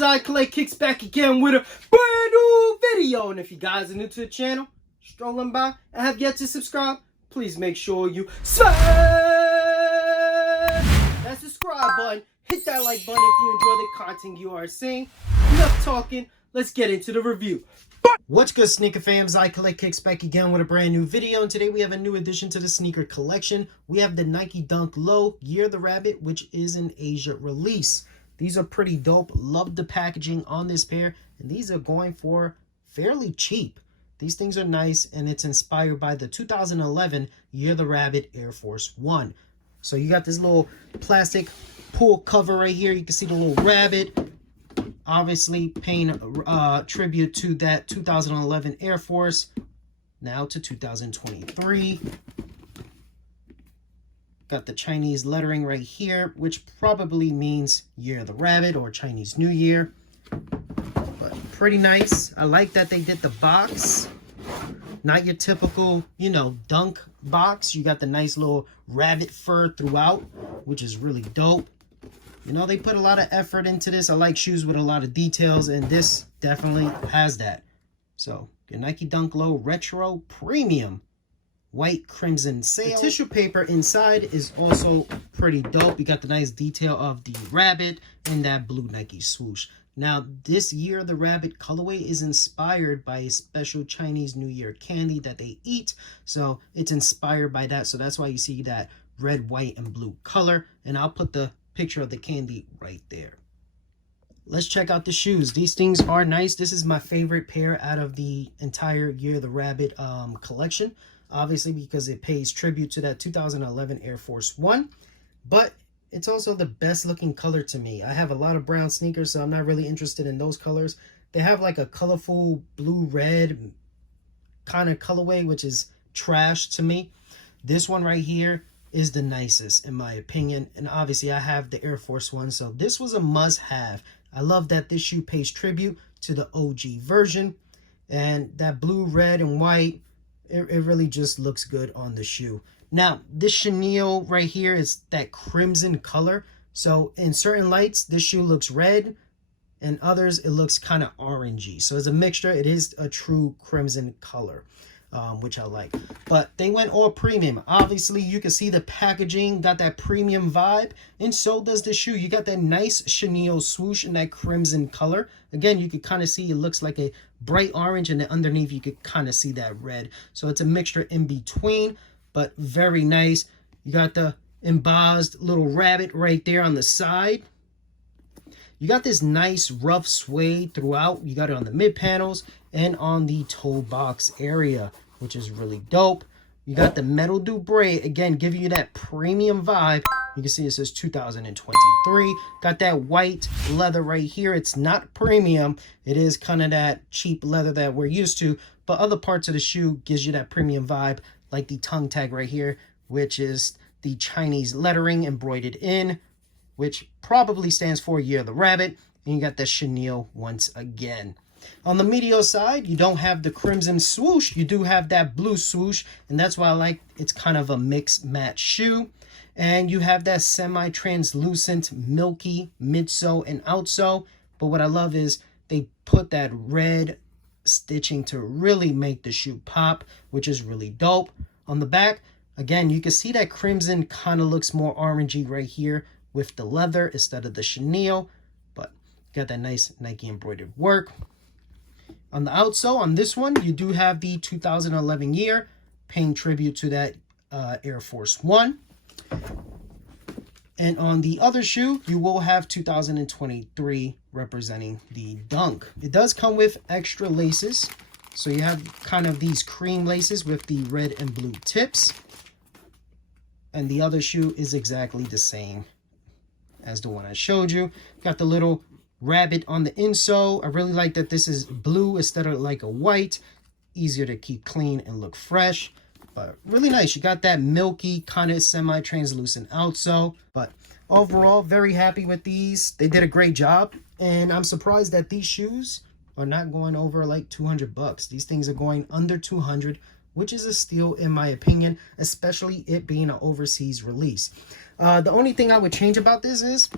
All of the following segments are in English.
Untitled Kicks back again with a brand new video. And if you guys are new to the channel, strolling by and have yet to subscribe, please make sure you smash that subscribe button. Hit that like button if you enjoy the content you are seeing. Enough talking, let's get into the review. What's good, sneaker fams? Untitled Kicks back again with a brand new video, and today we have a new addition to the sneaker collection. We have the Nike Dunk Low Year of the Rabbit, which is an Asia release. These are pretty dope. Love the packaging on this pair, and these are going for fairly cheap. These things are nice, and it's inspired by the 2011 Year of the Rabbit Air Force One. So you got this little plastic pull cover right here. You can see the little rabbit, obviously paying tribute to that 2011 Air Force, now to 2023. Got the Chinese lettering right here, which probably means Year of the Rabbit or Chinese New Year. But pretty nice. I like that they did the box. Not your typical, dunk box. You got the nice little rabbit fur throughout, which is really dope. They put a lot of effort into this. I like shoes with a lot of details, and this definitely has that. So, your Nike Dunk Low Retro Premium white crimson sail. The tissue paper inside is also pretty dope. You got the nice detail of the rabbit and that blue Nike swoosh. Now, this Year of the Rabbit colorway is inspired by a special Chinese New Year candy that they eat. So, it's inspired by that. So, that's why you see that red, white, and blue color. And I'll put the picture of the candy right there. Let's check out the shoes. These things are nice. This is my favorite pair out of the entire Year of the Rabbit collection. Obviously, because it pays tribute to that 2011 Air Force One, but it's also the best looking color to me. I have a lot of brown sneakers, so I'm not really interested in those colors. They have like a colorful blue-red kind of colorway, which is trash to me. This one right here is the nicest in my opinion, and obviously I have the Air Force One, so this was a must-have. I love that this shoe pays tribute to the OG version, and that blue, red, and white, it really just looks good on the shoe. Now, this chenille right here is that crimson color. So in certain lights, this shoe looks red, and others, it looks kind of orangey. So as a mixture, it is a true crimson color, which I like. But they went all premium. Obviously, you can see the packaging got that premium vibe, and so does the shoe. You got that nice chenille swoosh in that crimson color. Again, you can kind of see it looks like a bright orange, and then underneath you could kind of see that red. So it's a mixture in between, but very nice. You got the embossed little rabbit right there on the side. You got this nice rough suede throughout. You got it on the mid panels and on the toe box area, which is really dope. You got the metal dubray, again, giving you that premium vibe. You can see it says 2023. Got that white leather right here. It's not premium. It is kind of that cheap leather that we're used to, but other parts of the shoe gives you that premium vibe, like the tongue tag right here, which is the Chinese lettering embroidered in, which probably stands for Year of the Rabbit. And you got the chenille once again. On the medial side, you don't have the crimson swoosh. You do have that blue swoosh, and that's why I like it's kind of a mixed match shoe. And you have that semi-translucent milky midsole and outsole. But what I love is they put that red stitching to really make the shoe pop, which is really dope. On the back, again, you can see that crimson kind of looks more orangey right here with the leather instead of the chenille, but you got that nice Nike embroidered work. On the outsole, on this one, you do have the 2011 year, paying tribute to that Air Force One. And on the other shoe, you will have 2023 representing the Dunk. It does come with extra laces. So you have kind of these cream laces with the red and blue tips. And the other shoe is exactly the same as the one I showed you. Got the little rabbit on the insole. I really like that this is blue instead of like a white. Easier to keep clean and look fresh. But really nice. You got that milky kind of semi-translucent outsole. But overall, very happy with these. They did a great job. And I'm surprised that these shoes are not going over like 200 bucks. These things are going under 200, which is a steal in my opinion, especially it being an overseas release. The only thing I would change about this is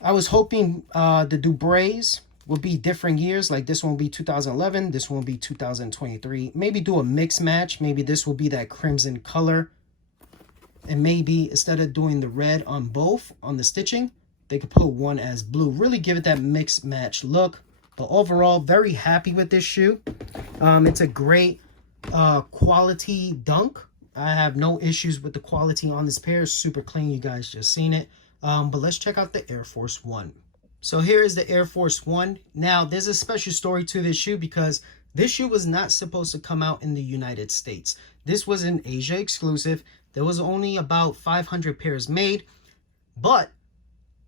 I was hoping the Dubrays will be different years. Like this one will be 2011. This one will be 2023. Maybe do a mix match. Maybe this will be that crimson color. And maybe instead of doing the red on both, on the stitching, they could put one as blue. Really give it that mix match look. But overall, very happy with this shoe. It's a great quality dunk. I have no issues with the quality on this pair. Super clean. You guys just seen it. But let's check out the Air Force One. So here is the Air Force One. Now, there's a special story to this shoe because this shoe was not supposed to come out in the United States. This was an Asia exclusive. There was only about 500 pairs made, but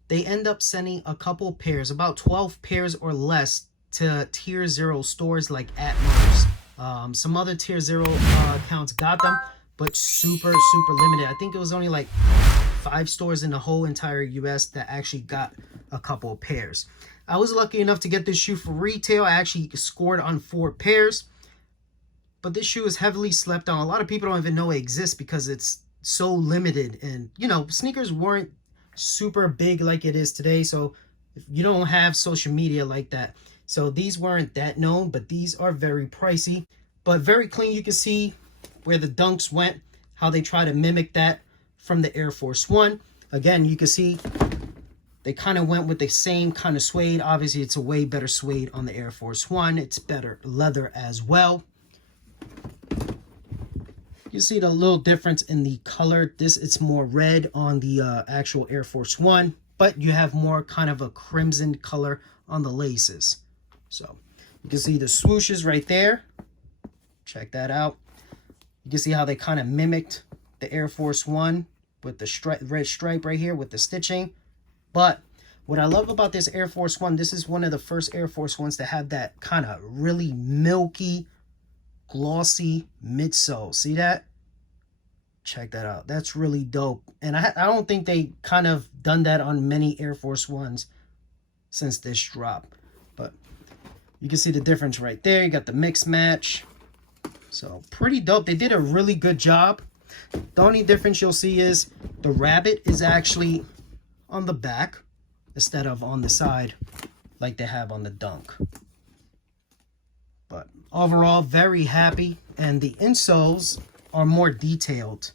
they end up sending a couple pairs, about 12 pairs or less, to Tier 0 stores like Atmos. Some other Tier 0 accounts got them, but super limited. I think it was only like 5 stores in the whole entire US that actually got a couple of pairs. I was lucky enough to get this shoe for retail. I actually scored on 4 pairs, but this shoe is heavily slept on. A lot of people don't even know it exists because it's so limited, and you know, sneakers weren't super big like it is today, so if you don't have social media like that, so these weren't that known, but these are very pricey, but very clean. You can see where the dunks went, how they try to mimic that from the Air Force One. Again, you can see they kind of went with the same kind of suede. Obviously, it's a way better suede on the Air Force One. It's better leather as well. You see the little difference in the color. It's more red on the actual Air Force One, but you have more kind of a crimson color on the laces. So you can see the swooshes right there. Check that out. You can see how they kind of mimicked the Air Force One with the red stripe right here with the stitching. But what I love about this Air Force One, this is one of the first Air Force Ones to have that kind of really milky, glossy midsole. See that? Check that out. That's really dope. And I don't think they kind of done that on many Air Force Ones since this drop. But you can see the difference right there. You got the mix match. So pretty dope. They did a really good job. The only difference you'll see is the rabbit is actually on the back instead of on the side like they have on the dunk. But overall, very happy. And the insoles are more detailed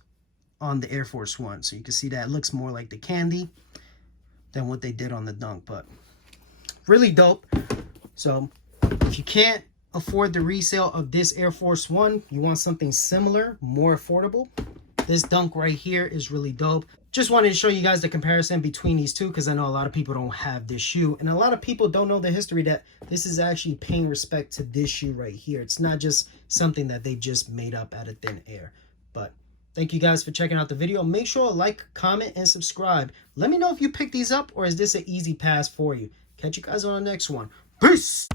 on the Air Force One. So you can see that it looks more like the candy than what they did on the dunk. But really dope. So if you can't afford the resale of this Air Force One, you want something similar, more affordable, this dunk right here is really dope. Just wanted to show you guys the comparison between these two because I know a lot of people don't have this shoe, and a lot of people don't know the history that this is actually paying respect to this shoe right here. It's not just something that they just made up out of thin air. But thank you guys for checking out the video. Make sure to like, comment, and subscribe. Let me know if you picked these up or is this an easy pass for you. Catch you guys on the next one. Peace!